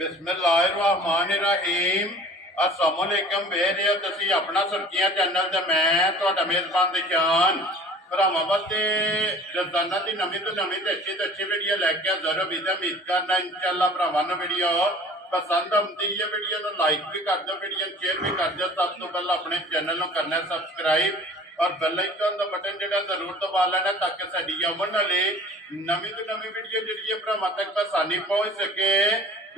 बिस्मिल्लाहिर्रहमानिर्रहीम अस्सलाम वालेकुम। ਵੇਖ ਰਹੇ ਹੋ ਤੁਸੀਂ ਆਪਣਾ ਸੁਰਖੀਆਂ ਚੈਨਲ ਤੇ ਮੈਂ ਤੁਹਾਡਾ ਮੇਜ਼ਬਾਨ ਦਿਸ਼ਾਨ ਭਰਾਵਾਂ ਵਾਸਤੇ ਰੋਜ਼ਾਨਾ ਦੀ ਨਵੀਂ ਤੋਂ ਨਵੀਂ ਤੇ ਅੱਛੀ ਵੀਡੀਓ ਲੈ ਕੇ ਜ਼ਰੂਰ ਉਮੀਦ ਕਰਨਾ ਇਨਸ਼ਾਅੱਲਾ ਭਰਾਵਾਂ ਨੂੰ ਵੀਡੀਓ ਪਸੰਦ ਆਉਂਦੀ ਹੈ। ਵੀਡੀਓ ਨੂੰ ਲਾਈਕ ਵੀ ਕਰ ਦਿਓ, ਵੀਡੀਓ ਸ਼ੇਅਰ ਵੀ ਕਰ ਦਿਓ। ਸਭ ਤੋਂ ਪਹਿਲਾਂ ਆਪਣੇ ਚੈਨਲ ਨੂੰ ਕਰਨਾ ਸਬਸਕ੍ਰਾਈਬ और बेल आइकन का बटन जो जरूर दबा लेना ताकि साड़ी आवन वाली नवी तो नवी वीडियो जी भरावां तक आसानी पहुंच सके।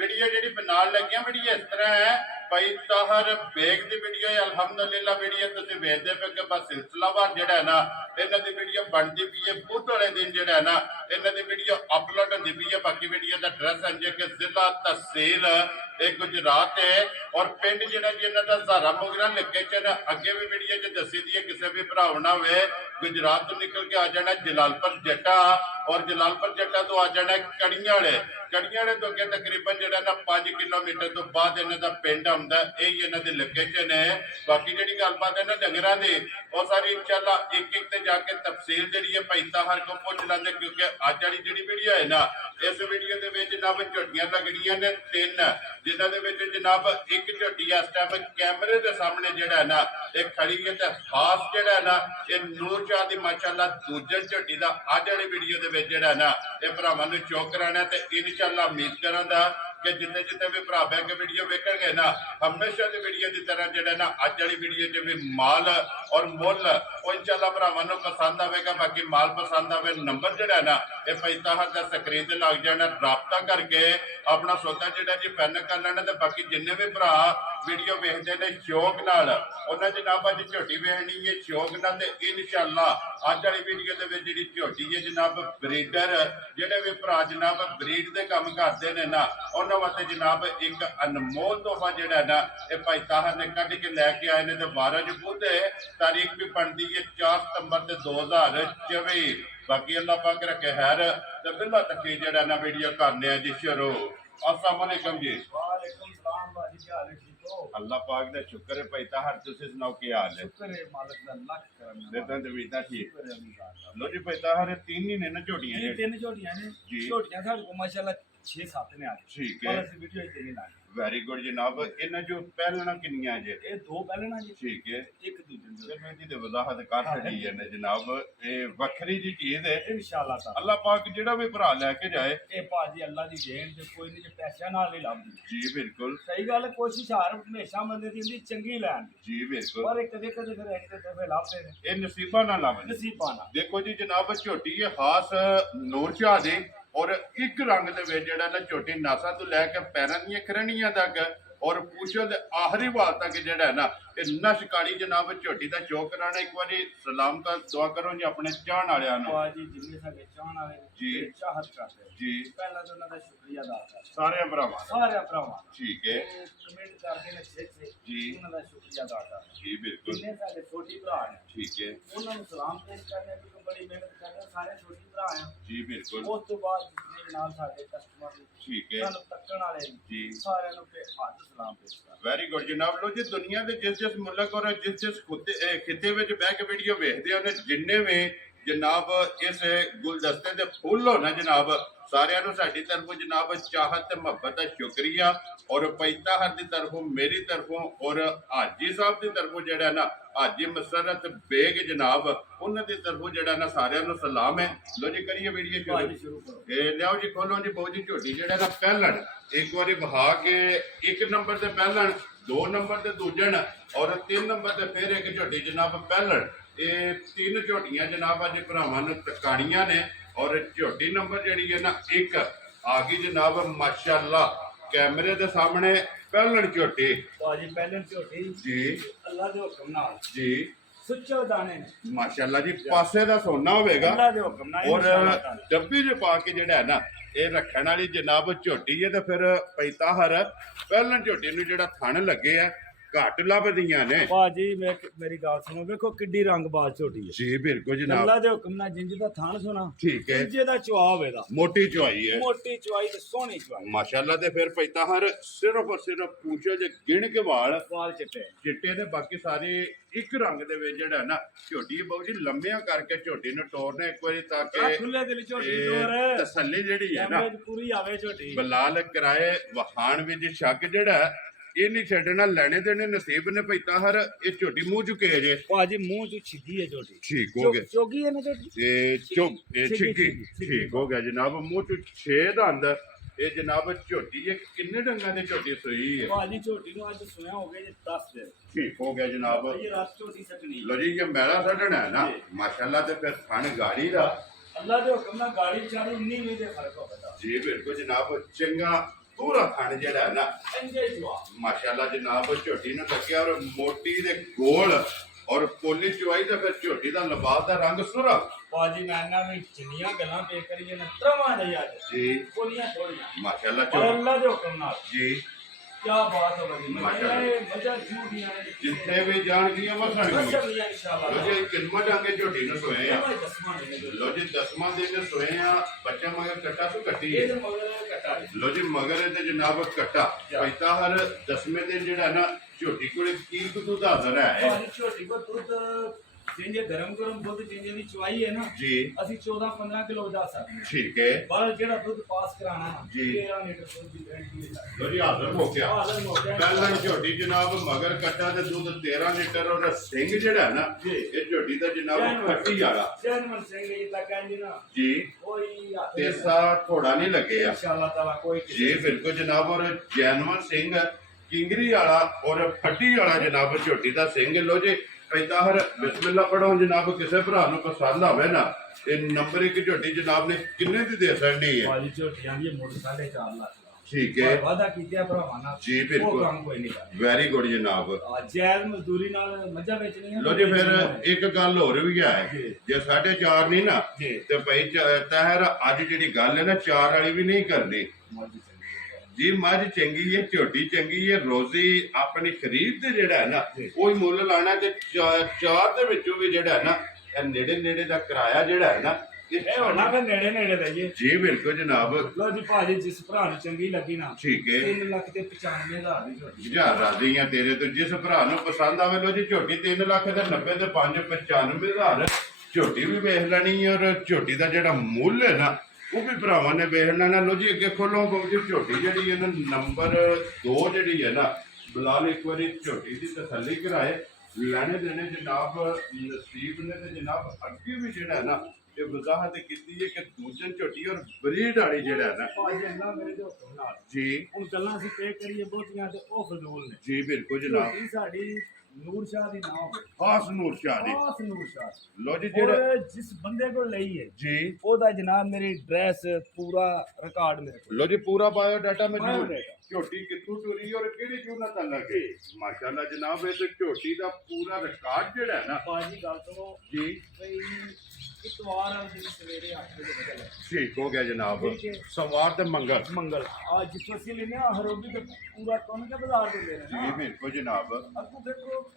वीडियो जी बनान लगे वीडियो इस तरह है भाई ताहर बेग की वीडियो है। अलहमदुलिल्लाह वीडियो तुम वेखते पे कि बस सिलसिलावार जो है ना इन्हों की वीडियो बनती पी है। बुध वाले दिन जो है ना इन्हों की वीडियो अपलोड होती पी है। बाकी वीडियो का एड्रैस है जो कि जिला तहसील गुजरात है और पिंड जो जिन्हों का सहारा मोगरा लोकेशन अगे भी वीडियो च दसी दी है। किसी भी भरा ना हो गुजरात तो निकल के आ जाना जलालपुर जट्टा और जलालपुर जट्टा तो आ जाना कड़ियां वाले तो अगे तकरीबन जो ना 5 किलोमीटर तो बाद इन्हों का पिंड आता यही इन्हों की लोकेशन है। बाकी जी गलबात है ना डंगर की वो सारी इंशाअल्लाह एक ते जाके तफसील जी है भाई ताहर को पूछ लेंगे क्योंकि अज वाली जी वीडियो है ना इस वीडियो के जनाब झोटियां लगनियां ने 3 जिन्होंने जनाब एक झोटी इस टाइम कैमरे के सामने जोड़ा ना एक खड़ी है तो खास जोड़ा ना ये नूर शाह की माशाअल्लाह दूजन झोटी का अज वाली वीडियो के जोड़ा ना ये भरावां नूं शौक कराना तो इंशाअल्लाह उम्मीद करांगा कि जिते जिते भी भरा बह के वीडियो वेखेंगे ना हमेशा की वीडियो की तरह जो ना अज वाली वीडियो च भी माल और मुल वो इंशाअल्लाह भरावां नूं पसंद आएगा। बाकी माल पसंद आए नंबर जोड़ा ना ये भाई ताहर का स्क्रीन से लग जाना राबता करके अपना सौदा जो जी पैन कर लेना। तो बाकी जिन्ने भी भरा वीडियो वेखते हैं शौक नाल उन्हें जनाब अज झोटी वेखनी है शौक नाल ते इंशाअल्लाह अज वाली वीडियो के जी झोटी है जनाब ब्रीडर जोड़े भी भरा जनाब ब्रीड के काम करते हैं ना उन्होंने वास्ते जनाब एक अनमोल तोहफा जोड़ा ना ये भाई ताहर ने कढ़ के लैके आए हैं। तो 12 जबूत तारीख भी बनती है 4 सितंबर 2024। बाकी अल्लाह पाक रखे खैर तो बिल्ला तक जोड़ा ना वीडियो करने जी शुरू। अस्सलाम वालेकुम जी। अल्लाह पाक दा शुक्र है भाई ताहर तुसी सुनाओ की हाल है? शुक्र है मालिक दा लाख करम बेटा तबीयत ठीक लो जी भाई ताहर 3 ही ने ना झोटियां जी 3 झोटियां ने झोटियां साडे को माशाल्लाह 6-7 ने आ ठीक है बस वीडियो ही तेरी ना वेरी गुड जनाब। इन्हां जो पहलना किन्नियां जे ये 2 पहलना जी ठीक है एक दूजे जो फिर मैं जी दे वजाहत कर छड़ी है ने जनाब ये वखरी जी चीज है इंशाअल्लाह ताला अल्लाह पाक जेड़ा भी भरा लेके जाए ए पाजी अल्लाह दी देन ते कोई नहीं पैसा नाल नहीं लाभदी जी बिल्कुल सही गल है। कोशिश हर हमेशा बंदे दी हुंदी चंगी लैन जी बिल्कुल पर कदे कदे फिर ऐसे ते दफे लाभदे ने ये नसीबा ना लाभ नसीबा ना देखो जी जनाब झोटी है खास नूर शाह दी और एक रंग दे विच जेड़ा ना झोटी नासा तो लैके पैरां दी खरनियां तक और पूछो दे आखिरी बात तक जेड़ा है ना ये नश काली जनाब झोटी का शौक कराना। एक बार सलाम का दुआ करो जी अपने चाहण वालियां नूं पाजी जिन्ने साडे चाहण वाले जी चाहत करदे जी पहला तो उन्हां दा शुक्रिया अदा करदा सारे भरावां सारे भरावां ठीक है कमेंट करके ने से जी उन्हां दा शुक्रिया अदा करदा जी बिल्कुल जिन्ने साडे छोटी भरा ने ठीक है उन्होंने सलाम पेश करने की बड़ी मेहनत कर रहे सारे छोटी भरा हैं जी बिल्कुल उस तो बाद जितने जनाब साडे कस्टमर ठीक है सानू तक्कण वाले जी सारे नु पे हाथ सलाम पेश कर वेरी गुड जनाब। लो जी दुनिया के जिस मुल्क और जिस खिते में बह के वीडियो वेखते हैं जिन्ने भी जनाब इस गुलदस्ते के फुल होना जनाब सारिਆਂ ਨੂੰ साडी तरफों जनाब चाहत मुहब्बत का शुक्रिया और भाई ताहर की तरफों मेरी तरफों और हाजी साहब की तरफों जड़ा ना हाजी मसरत बेग जनाब उन्होंने तरफों जड़ा ना सारिਆਂ ਨੂੰ सलाम है। लो जी करिए वीडियो शुरू करो लियाओ जी खोलो जी बहुत जी झोटी जड़ा ना पहलन एक बार बहा के 1 नंबर से पहलन 2 नंबर से दूजन और 3 नंबर से फिर एक झोटी जनाब पहलन ये 3 झोटियां जनाब अज भरावां नूं तकाणियां ने और झोटी नंबर जी है ना 1 आ गई जनाब माशाअल्लाह कैमरे के सामने पहलन झोटी पाजी पहले झोटी जी अल्लाह दे हुक्म नाल जी सुच्चे दाने माशाअल्लाह जी पासे का सोना होगा अल्लाह दे हुक्म नाल और इंशाअल्लाह ताला डब्बी जो पा के जड़ा है ना ये रखने वाली जनाब झोटी है तो फिर भाई ताहर पहलन झोटी नूं जिहड़ा थण लगे है ਘੱਟ ਲੱਭਦੀਆਂ ਨੇ। ਭਾਜੀ ਮੇਰੀ ਗੱਲ ਸੁਣੋ, ਵੇਖੋ ਕਿੱਡੀ ਰੰਗਬਾਜ਼ ਝੋਟੀ ਹੈ। ਜੀ ਬਿਲਕੁਲ ਜਨਾਬ, ਅੱਲਾ ਦੇ ਹੁਕਮ ਨਾਲ ਜਿੰਜ ਦਾ ਥਾਣ ਸੁਣਾ, ਠੀਕ ਹੈ, ਇੰਜੇ ਦਾ ਚੁਆਵ ਇਹਦਾ, ਮੋਟੀ ਚੁਆਈ ਹੈ, ਮੋਟੀ ਚੁਆਈ ਤੇ ਸੋਹਣੀ ਚੁਆਈ, ਮਾਸ਼ਾਅੱਲਾ। ਤੇ ਫਿਰ ਪੈਤਾ ਹਰ ਸਿਰਫ ਔਰ ਸਿਰਫ ਪੂਛੋ ਜੇ ਗਿਣ ਕੇ ਵਾਲ ਵਾਲ ਚਿੱਟੇ ਚਿੱਟੇ ਤੇ ਬਾਕੀ ਸਾਰੇ ਇੱਕ ਰੰਗ ਦੇ ਵਿੱਚ ਜਿਹੜਾ ਨਾ ਝੋਟੀ ਬਹੁਤ ਜੀ ਲੰਮੀਆਂ ਕਰਕੇ ਝੋਟੀ ਨੂੰ ਤੋੜਨਾ ਇੱਕ ਵਾਰੀ ਤਾਂ ਆ ਕਿ ਖੁੱਲੇ ਦਿਲ ਝੋਟੀ ਇਹ ਤੋਰ ਤਸੱਲੀ ਜਿਹੜੀ ਹੈ ਨਾ ਸਮਝ ਪੂਰੀ ਆਵੇ ਝੋਟੀ। ਬਲਾਲ ਕਰਾਏ ਵਹਾਣ ਵਿੱਚ ਸ਼ੱਕ ਜਿਹੜਾ ਇਹ ਨਹੀਂ ਛੱਡਣਾ, ਲੈਣੇ ਦੇਣੇ ਨਸੀਬ ਨੇ ਪੈਤਾ ਹਰ। ਇਹ ਝੋਟੀ ਮੂੰਹ ਚੁਕੇ ਜੇ ਭਾਜੀ ਮੂੰਹ ਚ ਛਿੱਗੀ ਹੈ ਝੋਟੀ, ਠੀਕ ਹੋ ਗਏ ਚੋਗੀ ਹੈ ਨਾ ਝੋਟੀ, ਇਹ ਚੁੱਕ ਇਹ ਛਿੱਕੀ ਠੀਕ ਹੋ ਗਿਆ ਜਨਾਬ। ਮੂੰਹ ਚ 6 ਦੰਦ। ਇਹ ਜਨਾਬ ਝੋਟੀ ਇਹ ਕਿੰਨੇ ਡੰਗਾਂ ਦੀ ਝੋਟੀ ਸੂਈ ਹੈ? ਭਾਜੀ ਝੋਟੀ ਨੂੰ ਅੱਜ ਸੁਣਿਆ ਹੋ ਗਿਆ ਜੇ 10 ਦਿਨ। ਠੀਕ ਹੋ ਗਿਆ ਜਨਾਬ। ਇਹ ਰਾਤ ਝੋਟੀ ਸੱਜਣੀ ਲੋ ਜੀ, ਇਹ ਮੈਲਾ ਛੱਡਣਾ ਹੈ ਨਾ ਮਾਸ਼ਾਅੱਲਾ। ਤੇ ਫਿਰ ਥਣ ਗਾੜੀ ਦਾ ਅੱਲਾ ਦੇ ਹੁਕਮ ਨਾਲ ਗਾੜੀ ਚਾਲੀ 19 ਵੇ ਦੇ ਫਰਕ ਹੋਵੇਗਾ ਜੀ ਬਿਲਕੁਲ ਜਨਾਬ। ਚੰਗਾ ਪੂਰਾ ਥਣ ਜਿਹੜਾ ਹੈ ਨਾ ਇੰਜੇ ਜਵਾ ਮਾਸ਼ਾਅੱਲਾ ਜਨਾਬ ਝੋਟੀ ਨੂੰ ਲੱਗਿਆ ਔਰ ਮੋਟੀ ਦੇ ਗੋਲ ਔਰ ਪੋਲੀ ਚੁਆਈ ਦਾ ਫਿਰ ਝੋਟੀ ਦਾ ਲਿਬਾਸ ਦਾ ਰੰਗ ਸੁਰਾ। ਭਾਜੀ ਮੈਂ ਇਹਨਾਂ ਵਿੱਚ ਜਿੰਨੀਆਂ ਗੱਲਾਂ ਪੇ ਕਰੀਏ ਨਾ ਤਰਵਾਂ ਦੇ ਅੱਜ ਜੀ ਕੋਲੀਆਂ ਥੋੜੀਆਂ, ਮਾਸ਼ਾਅੱਲਾ ਪਰ ਅੱਲਾ ਦੇ ਹੁਕਮ ਨਾਲ ਜੀ ਕੀ ਬਾਤ ਹੋਵੇਗੀ। ਮਾਸ਼ਾਅੱਲਾ। ਇਹ ਮਜ਼ਾ ਝੂਠੀਆਂ ਨੇ ਜਿੱਥੇ ਵੀ ਜਾਣਗੀਆਂ ਵਸਣਗੀਆਂ। ਮਸ਼ਾਅੱਲਾ ਇਨਸ਼ਾਅੱਲਾ। ਲੋ ਜੀ ਕਿੰਨਾ ਡਾਂਗੇ ਝੋਟੀ ਨੂੰ ਸੋਏ ਆ। ਇਹ ਮੈਂ ਦਸਵਾਂ ਨੇ ਲੋ ਜੀ 10ਵਾਂ ਦਿਨ ਸੋਏ ਆ। ਬੱਚਾ ਮਗਰ ਕੱਟਾ ਸੋ ਕੱਟੀ ਇਹ ਹੈ। ਮਗਰ ਕਟਾ ਲੋ ਜੀ ਮਗਰ ਇਹ ਤੇ ਜਨਾਬ ਕੱਟਾ ਪੈਤਾ ਹਰ 10ਵੇਂ ਦਿਨ ਜਿਹੜਾ ਨਾ ਝੋਟੀ ਕੋਲੇ ਕੀ ਦੁੱਧ ਹਾਜ਼ਰ ਹੈ। ਭਾਜੀ ਝੋਟੀ ਕੋ ਦੁੱਧ ਜਿੰਜੇ ਗਰਮ ਦੁੱਧ ਜਿੰਜੇ ਦੀ ਚੁਆਈ ਹੈ ਨਾ ਜੀ ਅਸੀਂ 14-15 ਕਿਲੋ ਦਾ ਸਕਦੇ ਹਾਂ। ਠੀਕ ਹੈ ਪਰ ਜਿਹੜਾ ਦੁੱਧ ਪਾਸ ਕਰਾਣਾ ਜੀ। 13 ਲੀਟਰ ਦੁੱਧ ਦੀ ਗਾਰੰਟੀ ਹੈ। ਲੋ ਜੀ ਹਾਜ਼ਰ ਹੋ ਗਿਆ। ਹਾਜ਼ਰ ਹੋ ਗਿਆ। ਪਹਿਲਾਂ ਝੋਟੀ ਜਨਾਬ ਮਗਰ ਕੱਟਾ ਤੇ ਦੁੱਧ 13 ਲੀਟਰ। ਉਹਦਾ ਸਿੰਘ ਜਿਹੜਾ ਹੈ ਨਾ ਜੀ। ਇਹ ਝੋਟੀ ਦਾ ਜਨਾਬ ਖੱਟੀ ਵਾਲਾ ਜੈਨਮਨ ਸਿੰਘ ਇਹ ਤਾਂ ਕਹਿੰਦੇ ਨਾ ਜੀ। ਕੋਈ ਤੇਸਾ ਥੋੜਾ ਨਹੀਂ ਲੱਗਿਆ ਇਨਸ਼ਾਅੱਲਾ ਤਾਲਾ ਕੋਈ ਜੀ ਬਿਲਕੁਲ ਜਨਾਬ। ਔਰ ਜੈਨਵਨ ਸਿੰਘ ਕਿੰਗਰੀ ਵਾਲਾ ਔਰ ਫੱਟੀ ਵਾਲਾ ਜਨਾਬ ਝੋਟੀ ਦਾ ਸਿੰਘ। ਲੋ ਜੀ ਪੈਦਾ ਹਰ ਬਿਸਮਿਲ੍ਲਾ ਪੜੋ ਜਨਾਬ। ਕਿਸੇ ਭਰਾ ਨੂੰ ਪਸੰਦ ਆਵੇ ਨਾ ਇਹ ਨੰਬਰ 1 ਝੋਟੀ ਜਨਾਬ ਨੇ ਕਿੰਨੇ ਦੀ ਦੇ ਸਕਣੀ ਹੈ? ਵਾਲੀ ਝੋਟੀਆਂ ਦੀ ਮੁੱਲ 4.5 ਲੱਖ ਦਾ। ਠੀਕ ਹੈ ਵਾਦਾ ਕੀਤਿਆ ਭਰਾਵਾਂ ਨਾਲ ਜੀ ਉਹ ਬਿਲਕੁਲ ਕੰਮ ਕੋਈ ਨਹੀਂ ਕਰਦਾ। ਵੈਰੀ ਗੁੱਡ ਜਨਾਬ। ਜਾਇਜ਼ ਮਜ਼ਦੂਰੀ ਨਾਲ ਮੱਝਾਂ ਵੇਚਣੀਆਂ। ਲੋ ਜੀ ਫਿਰ ਇੱਕ ਗੱਲ ਹੋਰ ਵੀ ਹੈ ਜੀ। ਜੇ 4.5 ਨਹੀਂ ਨਾ ਜੀ। ਤੇ ਭਾਈ ਤਹਿਰ ਅੱਜ ਜਿਹੜੀ ਗੱਲ ਹੈ ਨਾ 4 ਵਾਲੀ ਵੀ ਨਹੀਂ ਕਰਨੀ ਮੱਝ ਚੰਗੀ ਹੈ। ਜੀ। ਮੱਝ ਚੰਗੀ ਹੈ, ਝੋਟੀ ਚੰਗੀ ਹੈ, ਰੋਜ਼ੀ ਆਪਣੀ ਖਰੀਦ ਤੇ ਜਿਹੜਾ ਹੈ ਨਾ ਜੀ। ਕੋਈ ਮੁੱਲ ਲਾਣਾ ਤੇ 4 ਦੇ ਵਿੱਚੋਂ ਵੀ ਜਿਹੜਾ ਹੈ ਨਾ ਇਹ ਨੇੜੇ ਦਾ ਕਿਰਾਇਆ ਜਿਹੜਾ ਹੈ ਨਾ ਇਹ ਹੋਣਾ ਫਿਰ ਨੇੜੇ ਦਾ ਜੀ ਬਿਲਕੁਲ ਜਨਾਬ। ਲੋ ਜੀ ਭਾਜੀ ਜਿਸ ਭਰਾ ਨੂੰ ਚੰਗੀ ਲੱਗੀ ਨਾ ਠੀਕ ਹੈ 3 ਲੱਖ ਤੇ 95,000 ਦੀ ਝੋਟੀ। ਹਜ਼ਾਰ ਰਾਜ਼ੀ ਆ ਤੇਰੇ ਤੋਂ। ਜਿਸ ਭਰਾ ਨੂੰ ਪਸੰਦ ਆਵੇ ਲੋ ਜੀ ਝੋਟੀ 3 ਲੱਖ ਤੇ 90 ਤੇ 5 95,000 ਝੋਟੀ ਵੀ ਵੇਖ ਲੈਣੀ ਹੈ। ਔਰ ਝੋਟੀ ਦਾ ਜਿਹੜਾ ਮੁੱਲ ਹੈ ਨਾ ਉਹ ਵੀ ਭਰਾਵਾਂ ਨੇ ਵੇਖ ਲੈਣਾ। ਲੋ ਜੀ ਅੱਗੇ ਖੋਲੋ ਜੀ ਝੋਟੀ ਜਿਹੜੀ ਹੈ ਨਾ ਨੰਬਰ 2 ਜਿਹੜੀ ਹੈ ਨਾ ਬਲਾਲ ਇੱਕ ਵਾਰੀ ਝੋਟੀ ਦੀ ਤਸੱਲੀ ਕਰਾਏ। ਲੈਣੇ ਦੇਣੇ ਜਨਾਬ ਨਸੀਬ ਨੇ ਤੇ ਜਨਾਬ ਅੱਗੇ ਵੀ ਜਿਹੜਾ ਹੈ ਨਾ ਇਹ ਵਜ਼ਾਹਤ ਕੀਤੀ ਹੈ ਕਿ ਦੂਜਨ ਝੋਟੀ ਔਰ ਬਰੀਡ ਵਾਲੀ ਜਿਹੜਾ ਹੈ ਨਾ ਭਾਜੀ ਅੱਲਾ ਮੇਰੇ ਦੇ ਹੁਕਮ ਨਾਲ ਜੀ ਹੁਣ ਗੱਲਾਂ ਅਸੀਂ ਪੇ ਕਰੀਏ ਬਹੁਤੀਆਂ ਤੇ ਉਹ ਫਜ਼ੂਲ ਨੇ। ਜੀ ਬਿਲਕੁਲ ਜਨਾਬ। ਝੋਟੀ ਸਾਡੀ ਨੂਰ ਸ਼ਾਹ ਦੀ ਨਾਮ ਹੋਵੇ, ਖਾਸ ਨੂਰ ਸ਼ਾਹ ਦੀ। ਖਾਸ ਨੂਰ ਸ਼ਾਹ। ਲੋ ਜੀ ਜਿਹੜਾ ਔਰ ਜਿਸ ਬੰਦੇ ਕੋਲ ਲਈ ਹੈ ਜੀ ਉਹਦਾ ਜਨਾਬ ਮੇਰੀ ਡਰੈਸ ਪੂਰਾ ਰਿਕਾਰਡ ਮੇਰੇ ਕੋਲ। ਲੋ ਜੀ ਪੂਰਾ ਬਾਇਓ ਡਾਟਾ ਮੈਨੂੰ Biodata। ਝੋਟੀ ਕਿੱਥੋਂ ਟੁਰੀ ਔਰ ਕਿਹੜੀ ਚੂਨਾ ਤਾਂ ਲੱਗੇ ਮਾਸ਼ਾਅੱਲਾ ਜਨਾਬ। ਇਹ ਤੇ ਝੋਟੀ ਦਾ ਪੂਰਾ ਰਿਕਾਰਡ ਜਿਹੜਾ ਹੈ ਨਾ ਭਾਜੀ ਗੱਲ ਸੁਣੋ ਜੀ ਬਈ ਇਤਵਾਰ ਵਾਲੇ ਦਿਨ ਸਵੇਰੇ 8 ਵਜੇ ਨਿਕਲ ਠੀਕ ਹੋ ਗਿਆ ਜਨਾਬ। ਠੀਕ ਹੈ। ਸਵਾਰ ਤੇ ਮੰਗਲ ਅੱਜ ਜਿੱਥੋਂ ਅਸੀਂ ਲੈਨੇ ਆ ਹਰੋਬੀ ਤੇ ਪੂਰਾ ਟਨ ਕੇ ਬਾਜ਼ਾਰ ਦੇ ਲੈਣੇ ਜੀ ਨਾ। ਬਿਲਕੁਲ ਜਨਾਬ। ਅੱਗੋਂ ਦੇਖੋ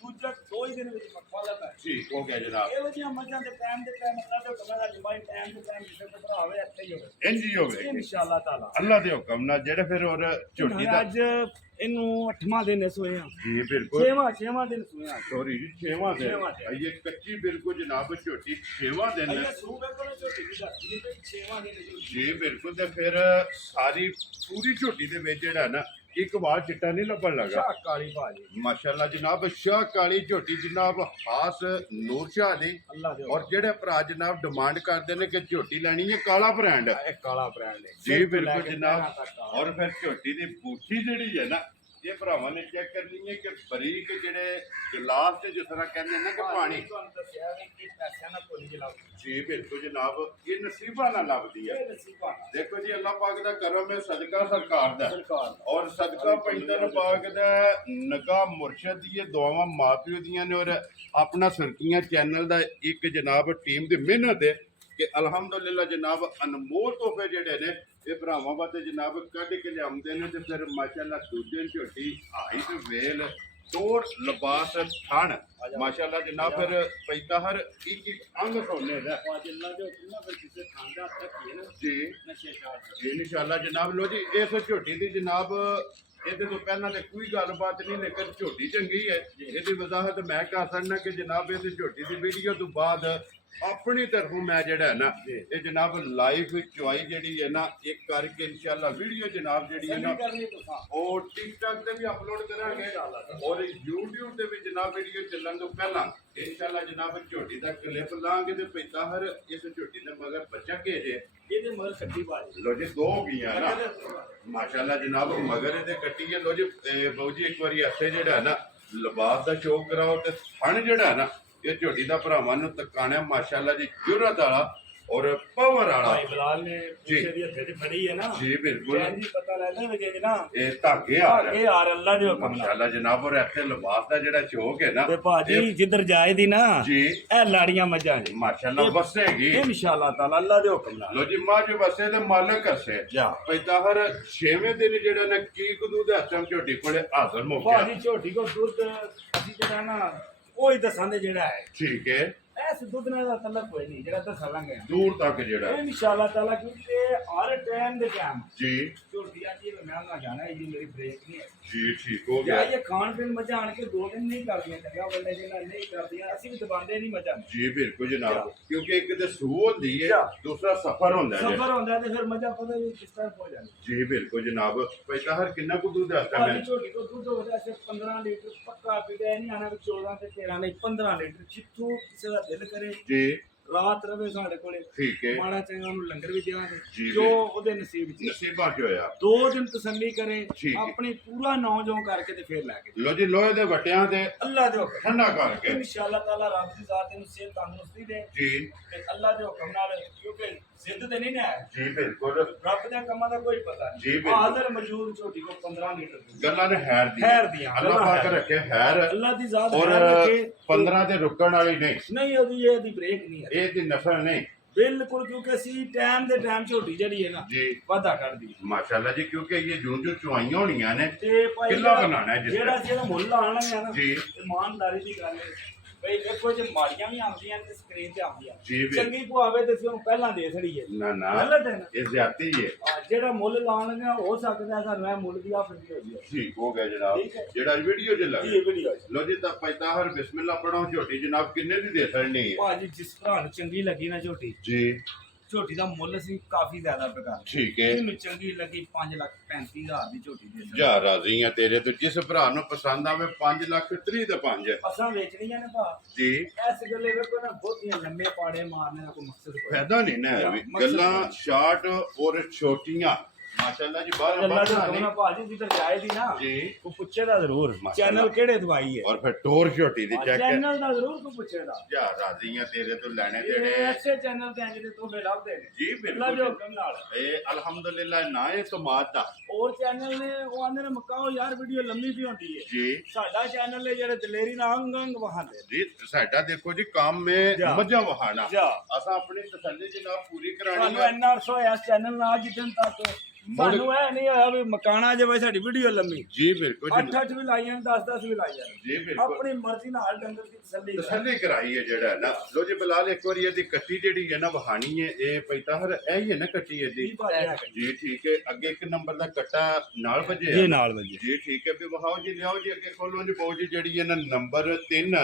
ਦੂਜਾ 2 ਹੀ ਦਿਨ ਵਿੱਚ ਮੱਖਾ ਲੱਗਾ। ਠੀਕ ਹੋ ਗਿਆ ਜਨਾਬ। ਇਹੋ ਜਿਹੀਆਂ ਮੱਝਾਂ ਦੇ ਟਾਈਮ ਅੱਲਾ ਦੇ ਹੁਕਮ ਨਾਲ ਜਮਾਈ ਟਾਈਮ ਕਿਸੇ ਦੇ ਭਰਾ ਹੋਵੇ ਇੱਥੇ ਹੀ ਹੋਵੇ ਇੰਜ ਹੀ ਹੋਵੇ ਇਨਸ਼ਾਅੱਲਾ ਤਾਲਾ। ਅੱਲਾ ਦੇ ਹੁਕਮ ਨਾਲ ਜਿਹੜੇ ਫਿਰ ਔਰ ਝੋਟੀ ਦਾ ਅੱਜ ਇਹਨੂੰ 8ਵਾਂ ਦਿਨ ਸੋਏ ਆ। ਜੀ ਬਿਲਕੁਲ 6ਵਾਂ ਦਿਨ ਸੋਏ ਆ। ਸੋਰੀ ਜੀ 6ਵਾਂ ਦਿਨ। ਛੇਵਾਂ ਦਿਨ। ਇਹ ਕੱਚੀ ਬਿਲਕੁਲ ਜਨਾਬ ਝੋਟੀ 6ਵਾਂ ਦਿਨ ਇਹ ਸੂਬੇ ਕੋਲ ਝੋਟੀ ਦੀ ਦੱਸਦੀ ਤੇ 6ਵਾਂ ਦਿਨ ਝੋਟੀ। ਜੀ ਬਿਲਕੁਲ। ਤੇ ਫਿਰ ਸਾਰੀ ਪੂਰੀ ਝੋਟੀ ਦੇ ਵਿੱਚ ਜਿਹੜਾ ਨਾ ਇੱਕ ਵਾਰ ਚਿੱਟਾ ਨਹੀਂ ਲੱਭਣ ਲੱਗਾ ਸ਼ਾਹ ਕਾਲੀ ਭਾਜੀ ਮਾਸ਼ਾਅੱਲਾ ਜਨਾਬ। ਸ਼ਾਹ ਕਾਲੀ ਝੋਟੀ ਜਨਾਬ ਖਾਸ ਨੂਰ ਸ਼ਾਹ ਦੀ। ਅੱਲਾ ਦੇ ਔਰ ਜਿਹੜੇ ਭਰਾ ਜਨਾਬ ਡਿਮਾਂਡ ਕਰਦੇ ਨੇ ਕਿ ਝੋਟੀ ਲੈਣੀ ਹੈ ਕਾਲਾ ਬ੍ਰਾਂਡ ਇਹ ਕਾਲਾ ਬ੍ਰਾਂਡ ਹੈ ਜੀ ਬਿਲਕੁਲ ਜਨਾਬ। ਔਰ ਫਿਰ ਝੋਟੀ ਦੀ ਬੂਥੀ ਜਿਹੜੀ ਹੈ ਨਾ ਇਹ ਭਰਾਵਾਂ ਨੇ ਚੈੱਕ ਕਰਨੀ ਹੈ ਕਿ ਬਰੀਕ ਜਿਹੜੇ ਗਲਾਸ ਤੇ ਜਿਸ ਤਰ੍ਹਾਂ ਕਹਿੰਦੇ ਨੇ ਕਿ ਪਾਣੀ ਤੁਹਾਨੂੰ ਦੱਸਿਆ ਵੀ ਕਿ ਪੈਸਿਆਂ ਨਾਲ ਕੋਈ ਜਲਾਉ ਜੀ ਬਿਲਕੁਲ ਜਨਾਬ। ਇਹ ਨਸੀਬਾਂ ਨਾਲ ਲੱਭਦੀ ਹੈ। ਇਹ ਨਸੀਬਾਂ ਦੇਖੋ ਜੀ ਅੱਲਾਹ ਪਾਕ ਦਾ ਕਰਮ ਹੈ, ਸਦਕਾ ਸਰਕਾਰ ਦਾ ਸਰਕਾਰ ਔਰ ਸਦਕਾ ਪੈਂਤਰ ਪਾਕ ਦਾ ਨਗਾ ਮੁਰਸ਼ਦ ਦੀ ਇਹ ਦੁਆਵਾਂ ਮਾਪਿਓ ਦੀਆਂ ਨੇ। ਔਰ ਆਪਣਾ ਸਰਕੀਆਂ ਚੈਨਲ ਦਾ ਇੱਕ ਜਨਾਬ ਟੀਮ ਦੀ ਮਿਹਨਤ ਹੈ ਕਿ ਅਲਹਮਦੁਲਿਲਾ ਜਨਾਬ ਅਨਮੋਲ ਤੋਹਫੇ ਜਿਹੜੇ ਨੇ ਇਹ ਭਰਾਵਾਂ ਵਾਸਤੇ ਜਨਾਬ ਕੱਢ ਕੇ ਲਿਆਉਂਦੇ ਨੇ ਤੇ ਫਿਰ ਮਾਸ਼ਾਅੱਲਾ ਦੂਜੇ ਝੋਟੀ ਆਈ ਤੇ ਵੇਲ ਤੋੜ ਲਿਬਾਸ ਥਣ ਮਾਸ਼ਾਅੱਲਾ ਜਨਾਬ ਫਿਰ ਪੈਦਾ ਹਰ ਇੱਕ ਅੰਗ ਸੋਨੇ ਦਾ ਅੱਜ ਅੱਲਾ ਦੇ ਹੁਕਮ ਨਾਲ ਫਿਰ ਕਿਸੇ ਥਾਂ ਦਾ ਰੱਖੀਏ ਨਾ ਜੀ ਨਸ਼ੇ ਛਾੜ ਜੀ ਇਨਸ਼ਾਅੱਲਾ ਜਨਾਬ ਲੋ ਜੀ ਇਸ ਝੋਟੀ ਦੀ ਜਨਾਬ ਇਹਦੇ ਤੋਂ ਪਹਿਲਾਂ ਤੇ ਕੋਈ ਗੱਲਬਾਤ ਨਹੀਂ ਲੇਕਿਨ ਝੋਟੀ ਚੰਗੀ ਹੈ ਇਹਦੀ ਵਜ਼ਾਹਤ ਮੈਂ ਕਰ ਸਕਦਾ ਕਿ ਜਨਾਬ ਇਸ ਝੋਟੀ ਦੀ ਵੀਡੀਓ ਤੋਂ ਬਾਅਦ ਆਪਣੀ ਤਰਫੋਂ ਮੈਂ ਜਿਹੜਾ ਹੈ ਨਾ ਇਹ ਜਨਾਬ ਲਾਈਵ ਚੁਆਈ ਜਿਹੜੀ ਹੈ ਨਾ ਇੱਕ ਕਰਕੇ ਇਨਸ਼ਾਅੱਲਾ ਵੀਡੀਓ ਜਨਾਬ ਜਿਹੜੀ ਹੈ ਨਾ ਕਰਨੀ ਤੁਸੀਂ ਉਹ ਟਿਕਟੌਕ ਤੇ ਵੀ ਅਪਲੋਡ ਕਰਾਂਗੇ ਔਰ YouTube ਤੇ ਵੀ ਜਨਾਬ ਵੀਡੀਓ ਚੱਲਣ ਤੋਂ ਪਹਿਲਾਂ ਇਨਸ਼ਾਅੱਲਾ ਜਨਾਬ ਝੋਟੀ ਦਾ ਕਲਿੱਪ ਲਾਂਗੇ ਤੇ ਪੈਦਾ ਹਰ ਇਸ ਝੋਟੀ ਦੇ ਮਗਰ ਬੱਚਾ ਘੇਰੇ ਇਹਦੇ ਮਗਰ ਕੱਟੀ ਬਾਜੀ ਲੋ ਜੀ ਦੋ ਹੋ ਗਈਆਂ ਨਾ ਮਾਸ਼ਾਅੱਲਾ ਜਨਾਬ ਮਗਰ ਇਹਦੇ ਕੱਟੀ ਹੈ ਲੋ ਜੀ ਬਾਊ ਜੀ ਇੱਕ ਵਾਰੀ ਹੱਥੇ ਜਿਹੜਾ ਹੈ ਨਾ ਲਿਬਾਸ ਦਾ ਸ਼ੌਕ ਕਰਾਓ ਤੇ ਥਣ ਜਿਹੜਾ ਹੈ ਨਾ ਇਹ ਝੋਟੀ ਦਾ ਭਰਾਵਾਂ ਨੂੰ ਤਕਾਣਿਆ ਮਾਸ਼ਾਅੱਲਾ ਜੀ ਜੁਰਤ ਵਾਲਾ ਔਰ ਪਾਵਰ ਵਾਲਾ ਭਾਈ ਬਲਾਲ ਨੇ ਕਿਸੇ ਦੀ ਹੱਥੇ 'ਚ ਫੜੀ ਹੈ ਨਾ ਜੀ ਬਿਲਕੁਲ ਜੀ ਪਤਾ ਲੈ ਲਵੇ ਜੀ ਨਾ ਇਹ ਧਾਗੇ ਆ ਰਹੇ ਇਹ ਆਰ ਅੱਲਾ ਦੇ ਹੁਕਮ ਨਾਲ ਮਾਸ਼ਾਅੱਲਾ ਜਨਾਬ ਔਰ ਇੱਥੇ ਲਿਬਾਸ ਦਾ ਜਿਹੜਾ ਸ਼ੌਕ ਹੈ ਨਾ ਤੇ ਭਾਜੀ ਜਿੱਧਰ ਜਾਏ ਦੀ ਨਾ ਜੀ ਇਹ ਲਾੜੀਆਂ ਮੱਝਾਂ ਜੀ ਮਾਸ਼ਾਅੱਲਾ ਵਸੇਗੀ ਇਨਸ਼ਾਅੱਲਾ ਤਾਲਾ ਅੱਲਾ ਦੇ ਹੁਕਮ ਨਾਲ ਲੋ ਜੀ ਮਾਂ ਜੋ ਵਸੇ ਤੇ ਮਾਲਕ ਹਸੇ ਜਾ ਪੈਦਾ ਹਰ 6ਵੇਂ ਦਿਨ ਜਿਹੜਾ ਨਾ ਕੀ ਕਦੂ ਦੇ ਹੱਥਾਂ ਝੋਟੀ ਕੋਲੇ ਹਾਜ਼ਰ ਹੋ ਗਿਆ ਭਾਜੀ ਝੋਟੀ ਕੋ ਦੁੱਧ ਅਸੀਂ ਜਿਹੜਾ ਨਾ ਉਹ ਹੀ ਦੱਸਾਂਦੇ ਜਿਹੜਾ ਹੈ ਠੀਕ ਹੈ ਐਸ ਦੁੱਧ ਨਾਲ ਦਾ ਤਲਕ ਕੋਈ ਨਹੀਂ ਜਿਹੜਾ ਦੱਸਾਂਗੇ ਦੂਰ ਤੱਕ ਜਿਹੜਾ ਇਨਸ਼ਾਅੱਲਾ ਤਾਲਾ ਕਿਉਂਕਿ ਹਰ ਟਾਈਮ ਦੇ ਟਾਈਮ ਜੀ ਝੋਟੀਆਂ ਜੀ ਮੈਂ ਨਾ ਜਾਣਾ ਇਹ ਜੀ ਮੇਰੀ ਬ੍ਰੇਕ ਨਹੀਂ ਹੈ ਜੀ ਠੀਕ ਹੋ ਜਾਂ ਗਿਆ ਇਹ ਖਾਣ ਪੀਣ ਮਜ਼ਾ ਆਣ ਕੇ 2 ਦਿਨ ਨਹੀਂ ਕਰਦੀਆਂ ਚੰਗਾ ਬੰਦੇ ਜਿਹਨਾਂ ਨਹੀਂ ਕਰਦੀਆਂ ਅਸੀਂ ਵੀ ਦਬਾਉਂਦੇ ਨਹੀਂ ਮਜ਼ਾ ਜੀ ਬਿਲਕੁਲ ਜਨਾਬ ਕਿਉਂਕਿ ਇੱਕ ਤੇ ਸੂਹ ਹੁੰਦੀ ਹੈ ਦੂਸਰਾ ਸਫਰ ਹੁੰਦਾ ਹੈ ਸਫਰ ਹੁੰਦਾ ਤੇ ਫਿਰ ਮਜ਼ਾ ਪਤਾ ਨਹੀਂ ਕਿਸ ਤਰ੍ਹਾਂ ਹੋ ਜਾਂਦਾ ਜੀ ਬਿਲਕੁਲ ਜਨਾਬ ਪੈਦਾ ਹਰ ਕਿੰਨਾ ਕੁ ਦੁੱਧ ਹੱਥਾਂ ਭਾਜੀ में ਝੋਟੀ ਕੋ ਦੁੱਧ ਹੋ ਰਿਹਾ ਸਿਰਫ 15 ਲੀਟਰ ਪੱਕਾ ਪੀਦਾ ਨਹੀਂ ਆਣਾ ਵੀ 14 ਤੇ 13 ਨਹੀਂ 15 ਲੀਟਰ ਜਿੱਥੋਂ ਕਿਸੇ ਦਾ ਦਿਲ ਕਰੇ ਜੀ ਰਾਤ ਰਵੇ ਸਾਡੇ ਕੋਲੇ ਠੀਕ ਹੈ ਮਾੜਾ ਚੰਗਾ ਉਹਨੂੰ ਲੰਗਰ ਵੀ ਜੀ, ਦੇਵਾਂਗੇ ਜੋ ਉਹਦੇ ਨਸੀਬ ਚ ਨਸੀਬਾਂ ਚ ਹੋਇਆ 2 ਦਿਨ ਤਸੱਲੀ ਕਰੇ ਠੀਕ ਹੈ। ਆਪਣੀ ਪੂਰਾ ਨੌਜਵਾਨ ਕਰਕੇ ਤੇ ਫੇਰ ਲੈ ਕੇ ਲੋ ਜੀ ਲੋਹੇ ਦੇ ਵਟਿਆਂ ਤੇ ਅੱਲਾ ਦੇ ਹੁਕਮ ਠੰਡਾ ਕਰਕੇ ਇਨਸ਼ਾਅੱਲਾ ਤਾਲਾ ਰੱਬ ਦੀ ਜ਼ਾਤ ਨੂੰ ਸਿਹਤ ਤੰਦਰੁਸਤੀ ਦੇ ਜੀ ਤੇ ਅੱਲਾ ਦੇ ਹੁਕਮ ਨਾਲ ਕਿਉਂਕਿ ਜ਼ਿੱਦ ਤੇ ਨਹੀਂ ਨਾ ਹੈ ਜੀ ਬਿਲਕੁਲ ਰੱਬ ਦੇ ਕੰਮਾਂ ਦਾ ਕੋਈ ਪਤਾ ਜੀ, ਨਹੀਂ ਬਿਲਕੁਲ। ਹਾਜ਼ਰ ਮੌਜੂਦ ਝੋਟੀ ਕੋ 15 ਲੀਟਰ ਦੁੱਧ। ਗੱਲਾਂ ਨੇ ਹੈਰ ਦੀ ਹੈਰ ਦੀਆਂ, ਅੱਲਾਹ ਗੱਲਾਂ ਪਾਕ ਹੈਰ। ਰੱਖੇ ਹੈਰ ਅੱਲਾ ਦੀ ਜ਼ਾਤ ਔਰ ਖੈਰ ਰੱਖੇ 15 ਤੇ ਰੁਕਣ ਵਾਲੀ ਨਹੀਂ ਨਹੀਂ ਉਹਦੀ ਬ੍ਰੇਕ ਨਹੀਂ ਹੈ ਇਹ ਦੀ ਨਸਲ ਨਹੀਂ ਬਿਲਕੁਲ ਕਿਉਂਕਿ ਅਸੀਂ ਟਾਈਮ ਦੇ ਟਾਈਮ ਝੋਟੀ ਜਿਹੜੀ ਹੈ ਨਾ ਜੀ ਵਾਧਾ ਕਰਦੀ ਮਾਸ਼ਾਅੱਲਾ ਜੀ ਕਿਉਂਕਿ ਇਹ ਜੂੰ ਜੂੰ ਚੁਆਈਆਂ ਹੋਣੀਆਂ ਨੇ ਤੇ ਭਾਈ ਕਿੱਲਾ ਬਣਾਉਣਾ ਹੈ ਜਿਸ ਜਿਹੜਾ ਤਰ੍ਹਾਂ। ਜਿਹੜਾ ਮੁੱਲ ਆਣਾ ਹੈ ਨਾ ਜੀ। ਇਮਾਨਦਾਰੀ ਦੀ ਗੱਲ ਹੈ ਬਈ ਦੇਖੋ ਜੇ ਮਾੜੀਆਂ ਵੀ ਆਉਂਦੀਆਂ ਤੇ ਸਕਰੀਨ ਤੇ ਆਉਂਦੀਆਂ ਜੀ ਵੀ। ਚੰਗੀ ਕੋ ਆਵੇ ਤੇ ਅਸੀਂ ਉਹਨੂੰ ਪਹਿਲਾਂ ਦੇ ਛੜੀਏ ਨਾ ਨਾ ਗਲਤ ਹੈ ਨਾ ਇਹ ਜ਼ਿਆਦਤੀ ਹੈ ਜਿਹੜਾ ਮੁੱਲ ਲਾਉਣਗੇ ਹੋ ਸਕਦਾ ਸਾਨੂੰ ਇਹ ਮੁੱਲ ਦੀ ਆਫਰ ਦੀ ਹੋ ਜਾਏ ਠੀਕ ਹੋ ਗਿਆ ਜਨਾਬ ਠੀਕ ਹੈ। ਜਿਹੜਾ ਵੀਡੀਓ ਚ ਲੱਗ ਇਹ ਵੀਡੀਓ ਲੋ ਜੀ ਤਾਂ ਪੈਦਾ ਹਰ ਬਿਸਮਿਲ੍ਲਾ ਪੜੋ ਝੋਟੀ ਜਨਾਬ ਕਿੰਨੇ ਦੀ ਦੇ ਸਕਣੀ ਹੈ ਭਾਜੀ ਜਿਸ ਭਰਾ ਨੂੰ ਚੰਗੀ ਲੱਗੀ ਨਾ ਝੋਟੀ ਜੀ ਝੋਟੀ ਦਾ ਮੁੱਲ ਅਸੀਂ ਕਾਫੀ ਜ਼ਿਆਦਾ ਪ੍ਰਕਾਰ ਠੀਕ ਹੈ ਇਹਨੂੰ ਚੰਗੀ ਲੱਗੀ 5,35,000 ਦੀ ਝੋਟੀ ਦੇ ਸਕਦੇ ਜਾ ਰਾਜ਼ੀ ਆ ਤੇਰੇ ਤੋਂ ਜਿਸ ਭਰਾ ਨੂੰ ਪਸੰਦ ਆਵੇ 5 ਲੱਖ 30 ਤੇ 5 ਅਸਾਂ ਵੇਚਣੀਆਂ ਨੇ ਭਾ ਜੀ ਇਸ ਗੱਲੇ ਵੇਖੋ ਨਾ ਬਹੁਤੀਆਂ ਲੰਮੇ ਪਾੜੇ ਮਾਰਨੇ ਦਾ ਕੋਈ ਮਕਸਦ ਕੋਈ ਫਾਇਦਾ ਨਹੀਂ ਨਾ ਹੈ ਵੀ ਗੱਲਾਂ ਸ਼ਾਰਟ ਔਰ ਛੋਟੀਆਂ ਮਾਸ਼ਾਅੱਲਾ ਜੀ ਬਾਹਰ ਅੱਲਾ ਦੇ ਬਾਹਰ ਹੁਕਮ ਨਾਲ ਭਾਜੀ ਜਿੱਧਰ ਜਾਏ ਦੀ ਨਾ ਜੀ ਉਹ ਪੁੱਛੇਦਾ ਜ਼ਰੂਰ ਮਾਸ਼ਾਅੱਲਾ। ਚੈਨਲ ਕਿਹੜੇ ਦਵਾਈ ਹੈ ਔਰ ਫਿਰ ਟੋਰ ਝੋਟੀ ਦੀ ਚੈੱਕ ਚੈਨਲ ਦਾ ਜ਼ਰੂਰ ਤੂੰ ਪੁੱਛੇਦਾ ਜਾ ਰਾਜ਼ੀ ਆ ਤੇਰੇ ਤੋਂ ਲੈਣੇ ਇਹ ਦੇਣੇ ਐਸੇ ਚੈਨਲ ਤੇ ਜਿਹੜੇ ਤੋਹਫੇ ਲੱਭਦੇ ਨੇ ਜੀ ਅੱਲਾ ਦੇ ਬਿਲਕੁਲ ਹੁਕਮ ਨਾਲ ਇਹ ਅਲਹਮਦੁਲਿਲਾ ਨਾ ਇਹ ਸਮਾਜ ਦਾ ਹੋਰ ਚੈਨਲ ਨੇ ਉਹ ਆਂਦੇ ਨੇ ਮਕਾਓ ਯਾਰ ਵੀਡੀਓ ਲੰਮੀ ਵੀ ਹੁੰਦੀ ਹੈ ਜੀ ਸਾਡਾ ਚੈਨਲ ਨੇ ਜਿਹੜੇ ਦਲੇਰੀ ਨਾਲ ਅੰਗ ਵਹਾਉਂਦੇ ਜੀ ਸਾਡਾ ਦੇਖੋ ਜੀ ਕੰਮ ਮੇ ਜਾ। ਮੱਝਾਂ ਵਹਾਣਾ ਜਾ। ਅਸਾਂ ਆਪਣੀ ਤਸੱਲੀ ਜਨਾਬ ਪੂਰੀ ਕਰਾਣੀ ਸਾਨੂੰ ਹੈ ਇੰਨਾ ਅਰਸਾ ਹੋਇਆ ਇਸ ਚੈਨਲ ਨਾਲ ਅੱਜ ਦਿਨ ਤੱਕ ਸਾਨੂੰ ਇਹ ਨਹੀਂ ਹੋਇਆ ਵੀ ਮਕਾਣਾ ਜਾਵੇ ਸਾਡੀ ਵੀਡੀਓ ਲੰਮੀ ਜੀ ਬਿਲਕੁਲ ਜੀ 8-8 ਵੀ ਲਾਈਆਂ 10-10 ਵੀ ਲਾਈਆਂ ਜੀ ਬਿਲਕੁਲ ਆਪਣੀ ਮਰਜ਼ੀ ਨਾਲ ਡੰਗਰ ਦੀ ਤਸੱਲੀ ਕਰ। ਤਸੱਲੀ ਕਰਾਈ ਹੈ ਜਿਹੜਾ ਨਾ ਲੋ ਜੀ ਬਲਾਲ ਇੱਕ ਵਾਰੀ ਇਹਦੀ ਕੱਟੀ ਜਿਹੜੀ ਹੈ ਨਾ ਵਹਾਣੀ ਹੈ ਇਹ ਪੈਤਾ ਹਰ ਇਹ ਹੀ ਹੈ ਨਾ ਕੱਟੀ ਇਹਦੀ ਜੀ ਭਾਜੀ ਜੀ ਠੀਕ ਹੈ ਅੱਗੇ ਇੱਕ ਨੰਬਰ ਦਾ ਕੱਟਾ ਨਾਲ ਵੱਜਿਆ ਜੀ ਨਾਲ ਵਜੀ ਜੀ ਠੀਕ ਹੈ ਵੀ ਵਹਾਓ ਜੀ ਲਿਆਓ ਜੀ ਅੱਗੇ ਖੋਲੋ ਜੀ ਬਹੁਤ ਜੀ ਜਿਹੜੀ ਹੈ ਨਾ ਨੰਬਰ 3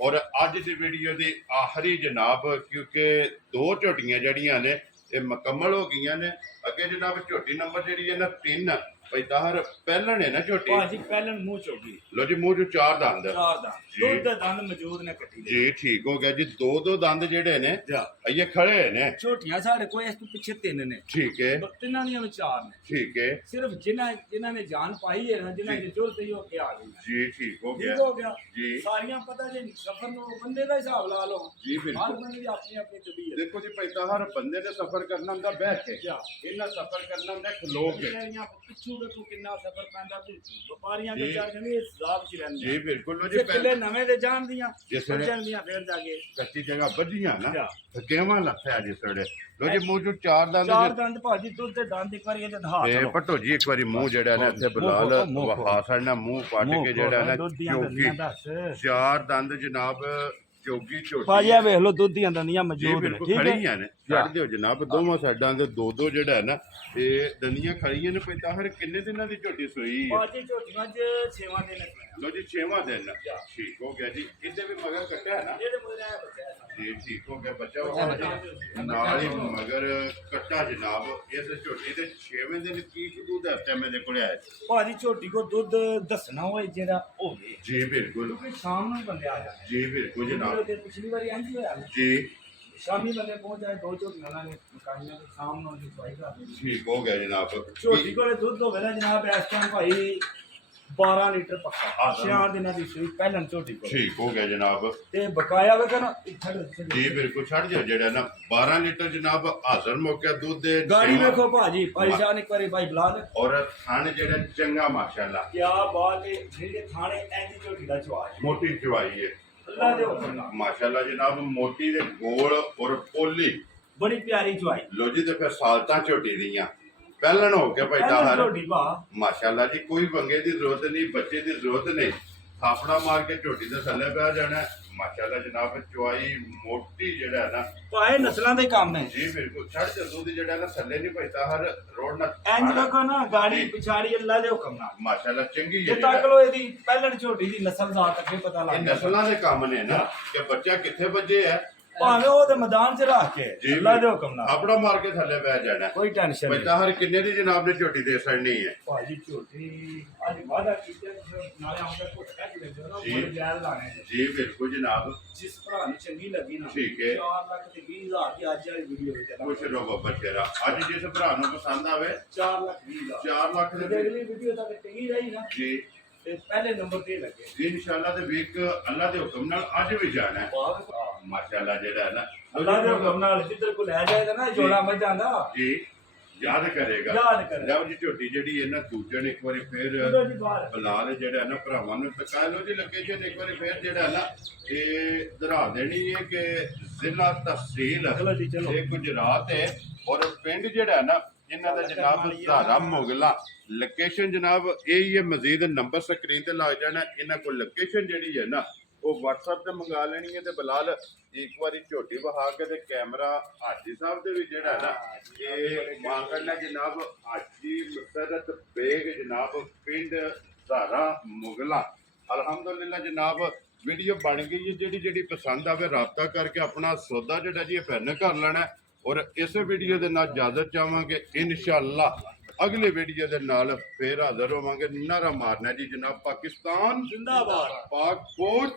ਔਰ ਅੱਜ ਦੀ ਵੀਡੀਓ ਦੀ ਆਖਰੀ ਜਨਾਬ ਕਿਉਂਕਿ 2 ਝੋਟੀਆਂ ਜਿਹੜੀਆਂ ਨੇ ਇਹ ਮੁਕੰਮਲ ਹੋ ਗਈਆਂ ਨੇ ਅੱਗੇ ਜਨਾਬ ਝੋਟੀ ਨੰਬਰ ਜਿਹੜੀ ਹੈ ਨਾ 3 ਪੈਦਾ ਹਰ ਪਹਿਲਣ ਹੈ ਨਾ ਝੋਟੀ ਭਾਜੀ ਪਹਿਲਨ ਮੂੰਹ ਚੋਗੀ ਲੋ ਜੀ ਮੂੰਹ ਚ 4 ਦੰਦ ਚਾਰ ਦਾ ਜੀ। ਦੁੱਧ ਦੇ ਦੰਦ ਮੌਜੂਦ ਨੇ ਕੱਟੀ ਦੇ ਜੀ ਠੀਕ ਹੋ ਗਿਆ ਜੀ 2 ਦੰਦ ਜਿਹੜੇ ਨੇ ਜਾ ਇਹ ਖੜੇ ਨੇ ਝੋਟੀਆਂ ਸਾਡੇ ਕੋਲ ਇਸ ਤੋਂ ਪਿੱਛੇ 3 ਨੇ ਠੀਕ ਹੈ ਤਿੰਨਾਂ ਦੀਆਂ ਵਿੱਚ 4 ਨੇ ਠੀਕ ਹੈ ਸਿਰਫ ਜਿਨ੍ਹਾਂ ਨੇ ਜਾਨ ਪਾਈ ਹੈ ਨਾ ਜਿਨ੍ਹਾਂ ਦੀ ਜ਼ਰੂਰਤ ਹੀ ਹੋ ਕੇ ਆ ਗਈ ਜੀ ਠੀਕ ਹੋ ਠੀਕ ਗਿਆ ਹੋ ਗਿਆ ਜੀ ਸਾਰੀਆਂ ਪਤਾ ਜੇ ਸਫਰ ਨੂੰ ਬੰਦੇ ਦਾ ਹਿਸਾਬ ਲਾ ਲਓ ਜੀ ਹਰ ਬਿਲਕੁਲ ਬੰਦੇ ਦੀ ਆਪਣੀ ਆਪਣੀ ਤਬੀਅਤ ਦੇਖੋ ਜੀ ਪੈਦਾ ਹਰ ਬੰਦੇ ਨੇ ਸਫਰ ਕਰਨਾ ਹੁੰਦਾ ਬਹਿ ਕੇ ਜਾ ਇਹਨਾਂ ਸਫਰ ਕਰਨਾ ਹੁੰਦਾ ਖਲੋ ਕੇ ਜਿਹੜੀਆਂ ਪਿੱਛੂ ਨੂੰ ਵੇਖੋ ਕਿੰਨਾ ਸਫਰ ਪੈਂਦਾ ਕੋਈ ਵਪਾਰੀਆਂ ਜੀ। ਵਿਚਾਰੀਆਂ ਨੇ ਇਸ ਜ਼ਾਬ ਚ ਰਹਿੰਦੀਆਂ ਜੀ ਬਿਲਕੁਲ ਲੋ ਜੀ ਜੇ ਕਿੱਲੇ ਨਵੇਂ ਦੇ ਜਾਣਦੀਆਂ ਜਿਸ ਵੇਲੇ ਬੱਚਣਦੀਆਂ ਫਿਰ ਜਾ ਕੇ ਕੱਚੀ ਜਗ੍ਹਾ ਵੱਜੀਆਂ ਨਾ ਜਾ। ਥਕੇਵਾਂ ਲੱਥਿਆ ਜਿਸ ਵੇਲੇ ਲੋ ਜੀ ਮੂੰਹ ਚੋਂ ਚਾਰ ਦੰਦ ਚਾਰ ਦੰਦ ਭਾਜੀ ਦੁੱਧ ਦੇ ਦੰਦ ਇੱਕ ਵਾਰੀ ਇਹਦੇ ਦਿਖਾ ਤੇ ਚਲੋ ਪੱਟੋ ਜੀ ਇੱਕ ਵਾਰੀ ਮੂੰਹ ਜਿਹੜਾ ਨਾ ਇੱਥੇ ਬਲਾਲ ਮੂੰਹ ਖੋਲ੍ਹ। ਵਹਾ ਸਾਡਾ ਮੂੰਹ ਪੱਟ ਕੇ ਜਿਹੜਾ ਨਾ ਦੁੱਧ ਦੀਆਂ ਚੌਕੀ ਦੰਦੀਆਂ ਦੱਸ ਚਾਰ ਦੰਦ ਜਨਾਬ ਚੌਕੀ ਝੋਟੀ ਭਾਜੀ ਆ ਵੇਖ ਲਓ ਦੁੱਧ ਦੀਆਂ ਦੰਦੀਆਂ ਜੀ ਮੌਜੂਦ ਨੇ ਬਿਲਕੁਲ ਠੀਕ ਹੈ ਖੜੀਆਂ ਨੇ ਛੱਡ ਦਿਓ ਜਨਾਬ ਦੋਵਾਂ ਸਾਈਡਾਂ ਦੇ ਦੋ ਦੋ ਜਿਹੜਾ ਹੈ ਨਾ ਇਹ ਦੰਦੀਆਂ ਖੜੀਆਂ ਨੇ ਪੈਂਦਾ ਹਰ ਕਿੰਨੇ ਦਿਨਾਂ ਦੀ ਝੋਟੀ ਸੋਈ ਹੈ ਭਾਜੀ ਝੋਟੀਆਂ ਚ 6ਵਾਂ ਦਿਨ ਹੈ ਲੋ ਜੀ 6ਵਾਂ ਦਿਨ ਠੀਕ ਹੋ ਗਿਆ ਜੀ ਇਹਦੇ ਵੀ ਮਗਰ ਕੱਟਿਆ ਨਾ ਇਹਦੇ ਮੂਹਰੇ ਆਇਆ ਬੱਚਾ ਜੀ ਠੀਕ ਹੋ ਗਿਆ ਬੱਚਾ ਉਹ ਨਾਲ ਹੀ ਮਗਰ ਕੱਟਾ ਜਨਾਬ ਇਸ ਝੋਟੀ ਦੇ 6ਵੇਂ ਦਿਨ ਕੀ ਦੁੱਧ ਹਫਤੇ ਮੇਰੇ ਕੋਲ ਆਇਆ ਭਾਜੀ ਝੋਟੀ ਕੋ ਦੁੱਧ ਦੱਸਣਾ ਹੋਏ ਜਿਹੜਾ ਹੋਵੇ ਜੀ ਬਿਲਕੁਲ ਕਿਉਂਕਿ ਸ਼ਾਮ ਨੂੰ ਹੀ ਬੰਦੇ ਆ ਜਾਂਦੇ ਜੀ ਬਿਲਕੁਲ ਜਨਾਬ ਤੇ ਪਿਛਲੀ ਵਾਰੀ ਇੰਜ ਹੋਇਆ ਨਾ, ਜੀ ਸ਼ਾਮੀ ਬੰਦੇ ਪਹੁੰਚ ਜਾਏ ਦੋ ਝੋਟੀਆਂ ਨਾਲ ਨੇ ਮਕਾਨੀਆਂ ਤੇ ਸ਼ਾਮ ਨੂੰ ਉਹਦੀ ਸਫਾਈ ਕਰ ਦਿੰਦੇ ਠੀਕ ਹੋ ਗਿਆ ਜਨਾਬ ਝੋਟੀ ਕੋਲੇ ਦੁੱਧ ਹੋਵੇ ਨਾ ਜਨਾਬ ਇਸ ਟਾਈਮ ਭਾਈ 12 ਲੀਟਰ ਪੱਕਾ 6 ਦਿਨਾਂ ਦੀ ਸੂਈ ਪਹਿਲਾਂ ਝੋਟੀ ਕੋਲ ਠੀਕ ਹੋ ਗਿਆ ਜਨਾਬ ਤੇ ਬਕਾਇਆ ਵੇਖੋ ਨਾ ਛੱਡ ਜੀ ਬਿਲਕੁਲ ਛੱਡ ਦਿਓ ਜਿਹੜਾ ਨਾ 12 ਲੀਟਰ ਜਨਾਬ ਹਾਜ਼ਰ ਮੌਕੇ ਦੁੱਧ ਦੇ ਗਾੜੀ ਛੇਵਾਂ- ਵੇਖੋ ਭਾਜੀ ਭਾਈ ਜਾਨ ਇੱਕ ਵਾਰੀ ਭਾਈ ਬੁਲਾ ਦੇ ਔਰ ਥਣ ਜਿਹੜਾ ਚੰਗਾ ਮਾਸ਼ਾਅੱਲਾ ਕਿਆ ਬਾਤ ਹੈ ਜਿਹੜੇ ਥਾਣੇ ਐਂਦੀ ਝੋਟੀ ਦਾ ਚਵਾਜ ਮੋਟੀ ਚਵਾਈ ਹੈ ਅੱਲਾ ਦੇ ਹੁਕਮ ਨਾਲ ਮਾਸ਼ਾਅੱਲਾ ਜਨਾਬ ਮੋਟੀ ਦੇ ਗੋਲ ਔਰ ਪੋਲੀ ਬੜੀ ਪਿਆਰੀ ਚਵਾਈ ਲੋ ਜੀ ਤੇ ਫਿਰ ਸਾਲਤਾਂ ਝੋਟੀ ਦੀਆਂ ਪਹਿਲਣ ਹੋ ਕੇ ਭਾਈ ਪਹਿਲਾਂ ਦਾਹਰ ਝੋਟੀ ਭਾ ਮਾਸ਼ਾਅੱਲਾ ਜੀ ਕੋਈ ਬੰਗੇ ਦੀ ਜ਼ਰੂਰਤ ਨਹੀਂ ਬੱਚੇ ਦੀ ਜ਼ਰੂਰਤ ਨਹੀਂ ਥਾਪੜਾ ਮਾਰ ਕੇ ਝੋਟੀ ਦੇ ਥੱਲੇ ਪੈ ਜਾਣਾ ਹੈ। ਮਾਸ਼ਾਅੱਲਾ ਜਨਾਬ ਚਵਾਈ ਮੋਟੀ ਜਿਹੜਾ ਹੈ ਨਾ ਭਾਏ ਨਸਲਾਂ ਦੇ ਕੰਮ ਹੈ ਜੀ ਬਿਲਕੁਲ ਛੱਡ ਦੇ ਦੁੱਧ ਜਿਹੜਾ ਨਾ ਥੱਲੇ ਨਹੀਂ ਪੈਂਦਾ ਹਰ ਰੋਡ ਨਾਲ ਇੰਜ ਵੇਖੋ ਨਾ ਗਾੜੀ ਪਿਛਾੜੀ ਅੱਲਾ ਦੇ ਹੁਕਮ ਨਾਲ ਮਾਸ਼ਾਅੱਲਾ ਚੰਗੀ ਜੇ ਜਿਹੜੀ ਤੱਕ ਹੈ। ਲੋ ਇਹਦੀ ਪਹਿਲਣ ਝੋਟੀ ਦੀ ਨਸਲ ਜ਼ਾਤ ਅੱਗੇ ਪਤਾ ਇਹ ਲੱਗ ਜਾਂਦਾ ਨਸਲਾਂ ਦੇ ਕੰਮ ਨੇ ਨਾ ਕਿ ਬੱਚਾ ਕਿੱਥੇ ਵੱਜੇ ਹੈ ਭਾਵੇਂ ਉਹਦੇ ਮੈਦਾਨ 'ਚ ਰੱਖ ਕੇ ਜੀ ਅੱਲਾ ਦੇ ਹੁਕਮ ਨਾਲ ਆਪਣਾ ਮਾਰ ਕੇ ਥੱਲੇ ਬਹਿ ਜਾਣਾ ਕੋਈ ਟੈਨਸ਼ਨ ਨਹੀਂ ਪੈਂਦਾ ਹਰ ਕਿੰਨੇ ਦੀ ਜਨਾਬ ਨੇ ਝੋਟੀ ਦੇ ਸੜਨੀ ਹੈ ਭਾਜੀ ਝੋਟੀ ਅੱਜ ਵਾਦਾ ਕੀਤੇ ਨਾਲੇ ਆਉਂਦਾ ਕੋਟ ਕੱਢ ਦੇ ਨਾ ਜੀ। ਉਹ ਜਾਇਜ਼ ਲਾਣੇ ਨੇ। ਜੀ ਬਿਲਕੁਲ ਜਨਾਬ ਜਿਸ ਭਰਾ ਨੂੰ ਚੰਗੀ ਲੱਗੀ ਨਾ ਠੀਕ ਹੈ। 4 ਲੱਖ ਤੇ 20,000 ਦੀ ਅੱਜ ਵਾਲੀ ਵੀਡੀਓ ਵਿੱਚ ਖੁਸ਼ ਰਹੋ ਬੱਬਾ ਸ਼ੇਰਾ ਅੱਜ ਜਿਸ ਭਰਾ ਨੂੰ ਪਸੰਦ ਆਵੇ 4 ਲੱਖ 20,000 4 ਲੱਖ ਤੇ ਦੇ ਅਗਲੀ ਵੀਡੀਓ ਤੱਕ ਟਿਕੀ ਰਹੀ ਨਾ ਜੀ ਤੇ ਪਹਿਲੇ ਨੰਬਰ ਤੇ ਲੱਗੇ ਜੀ ਇਨਸ਼ਾਅੱਲਾ ਤੇ ਵੀਕ ਅੱਲਾ ਦੇ ਹੁਕਮ ਨਾਲ ਅੱਜ ਵੀ ਜਾਣਾ ਹੈ ਮਾਸ਼ਾਅੱਲਾ ਜਿਹੜਾ ਹੈ ਨਾ ਅੱਲਾ ਦੇ ਹੁਕਮ ਨਾਲ ਜਿੱਧਰ ਕੋ ਲੈ ਜਾਏਗਾ ਨਾ ਜੋੜਾ ਮੱਝਾਂ ਦਾ ਜੀ ਯਾਦ ਕਰੇਗਾ ਯਾਦ ਕਰੇ ਲਓ ਜੀ ਝੋਟੀ ਜਿਹੜੀ ਇਹਨਾਂ ਦੂਜੇ ਨੇ ਇੱਕ ਵਾਰੀ ਫੇਰ ਚਲੋ ਜੀ ਬਾਹਰ ਬਲਾਲ ਜਿਹੜਾ ਹੈ ਨਾ ਭਰਾਵਾਂ ਨੂੰ ਪਕਾ ਲਓ ਜੀ ਲੋਕੇਸ਼ਨ ਇੱਕ ਵਾਰੀ ਫੇਰ ਜਿਹੜਾ ਹੈ ਨਾ ਇਹ ਦਰਾ ਦੇਣੀ ਹੈ ਕਿ ਜ਼ਿਲ੍ਹਾ ਤਹਿਸੀਲ ਚਲੋ ਜੀ, ਚਲੋ। ਇਹ ਗੁਜਰਾਤ ਹੈ ਔਰ ਪਿੰਡ ਜਿਹੜਾ ਹੈ ਨਾ ਇਹਨਾਂ ਦਾ ਜਨਾਬ ਧਾਰਾ ਮੁਗਲਾ ਲੋਕੇਸ਼ਨ ਜਨਾਬ ਇਹ ਹੀ ਹੈ ਮਜ਼ੀਦ ਨੰਬਰ ਸਕਰੀਨ ਤੇ ਲੱਗ ਜਾਣਾ ਇਹਨਾਂ ਕੋਲ ਲੋਕੇਸ਼ਨ ਜਿਹੜੀ ਹੈ ਨਾ ਉਹ WhatsApp ਤੇ ਮੰਗਾ ਲੈਣੀ ਹੈ ਤੇ ਬਲਾਲ ਇੱਕ ਵਾਰੀ ਝੋਟੀ ਵਹਾ ਕੇ ਤੇ ਕੈਮਰਾ ਹਾਜੀ ਸਾਹਿਬ ਦੇ ਵੀ ਜਿਹੜਾ ਹੈ ਨਾ ਇਹ ਮਾਂ ਕਰਨਾ ਜਨਾਬ ਹਾਜੀ ਮੁਸਰਤ ਬੇਗ ਜਨਾਬ ਪਿੰਡ ਧਾਰਾ ਮੁਗਲਾ ਅਲਹਮਦੁਲਿਲਾ ਜਨਾਬ ਵੀਡੀਓ ਬਣ ਗਈ ਹੈ ਜਿਹੜੀ ਪਸੰਦ ਆਵੇ ਰਾਬਤਾ ਕਰਕੇ ਆਪਣਾ ਸੌਦਾ ਜਿਹੜਾ ਜੀ ਇਹ ਫੈਨ ਕਰ ਲੈਣਾ ਹੈ। ਔਰ ਇਸੇ ਵੀਡੀਓ ਦੇ ਨਾਲ ਇਜਾਜ਼ਤ ਚਾਹਾਂਗੇ ਇਨਸ਼ਾਅੱਲਾ ਅਗਲੇ ਵੀਡੀਓ ਦੇ ਨਾਲ ਫੇਰ ਹਾਜ਼ਰ ਹੋਵਾਂਗੇ ਨਾਰਾ ਮਾਰਨਾ ਜੀ ਜਨਾਬ ਪਾਕਿਸਤਾਨ ਜ਼ਿੰਦਾਬਾਦ ਪਾਕ ਫੌਜ